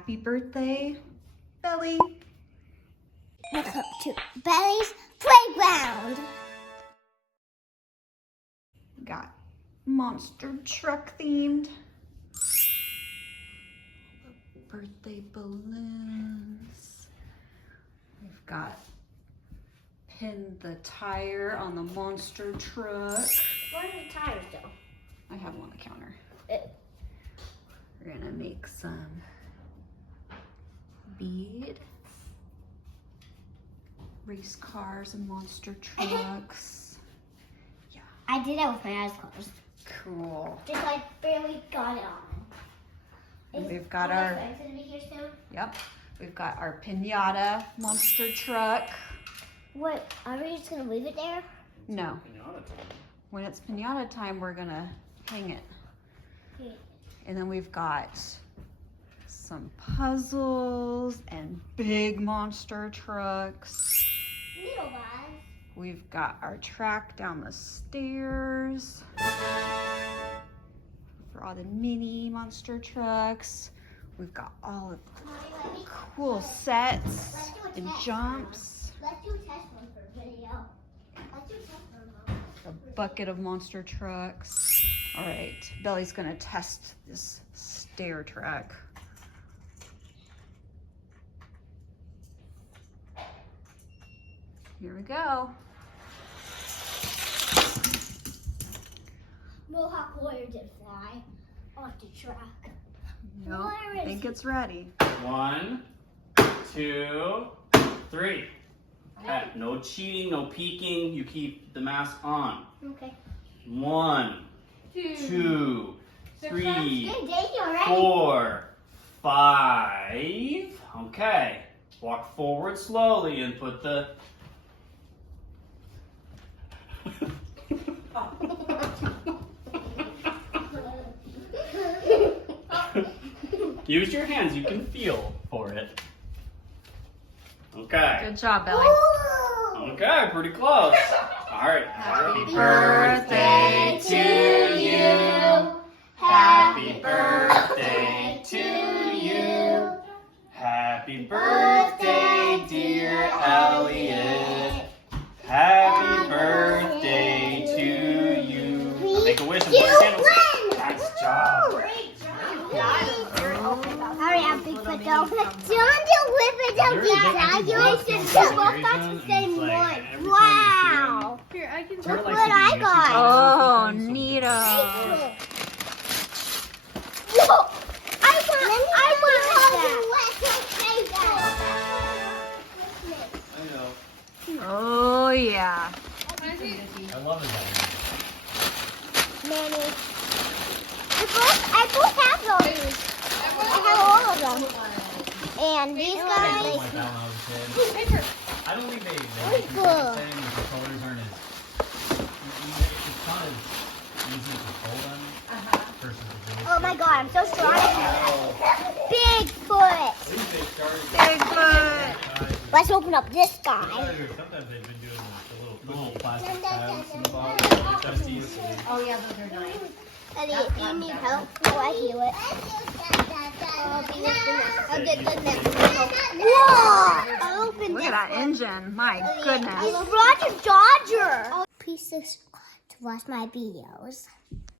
Happy birthday, Belly. Welcome to Belly's Playground. Got monster truck themed. Birthday balloons. We've got pinned the tire on the monster truck. Where are the tires though? I have them on the counter. We're gonna make some bead, race cars and monster trucks. Yeah. I did that with my eyes closed. Cool. Just like barely got it on. And we've got our, Gonna be here soon? yep, we've got our pinata monster truck. Wait, are we just gonna leave it there? No. When it's pinata time, we're gonna hang it. Okay. And then we've got some puzzles and big monster trucks. Little guys. We've got our track down the stairs for all the mini monster trucks. We've got all of the cool sets and jumps. Let's do a test one for video. Let's do a test one. A bucket of monster trucks. All right, Belly's gonna test this stair track. Here we go. Mohawk warrior did fly off the track. Nope, I think it's ready. 1, 2, 3. Okay, no cheating, no peeking. You keep the mask on. Okay. 1, 2, 3, Good day already. 4, 5. Okay. Walk forward slowly and put the. Use your hands, you can feel for it. Okay. Good job, Belly. Okay, pretty close. All right. Happy birthday to you. Happy birthday to you. Happy birthday, dear Elliot. Happy birthday to you. Make a wish and put your candles. Nice job. Hurry up, Bigfoot though. Don't do whip it down the side. We're about to say more. Wow. Here, I can. Look what I got. Oh, neato. Whoa. I want I know. Oh, yeah. I love it. Manny. I both have those. I have all of them. And these guys. I don't think they Very keep cool. the same. The colors aren't as. It's not as easy to hold them versus the green. Oh my god, I'm so sorry. Bigfoot. At least they started. Bigfoot. Let's open up this guy. Sometimes they've been doing the little plastic tabs in the bottom. Testes. Oh, yeah, those are nice. Elliot, do you need help? No, I heal it. Whoa! I opened Look this at that one. engine. My goodness. Roger Dodger. Please subscribe to watch my videos.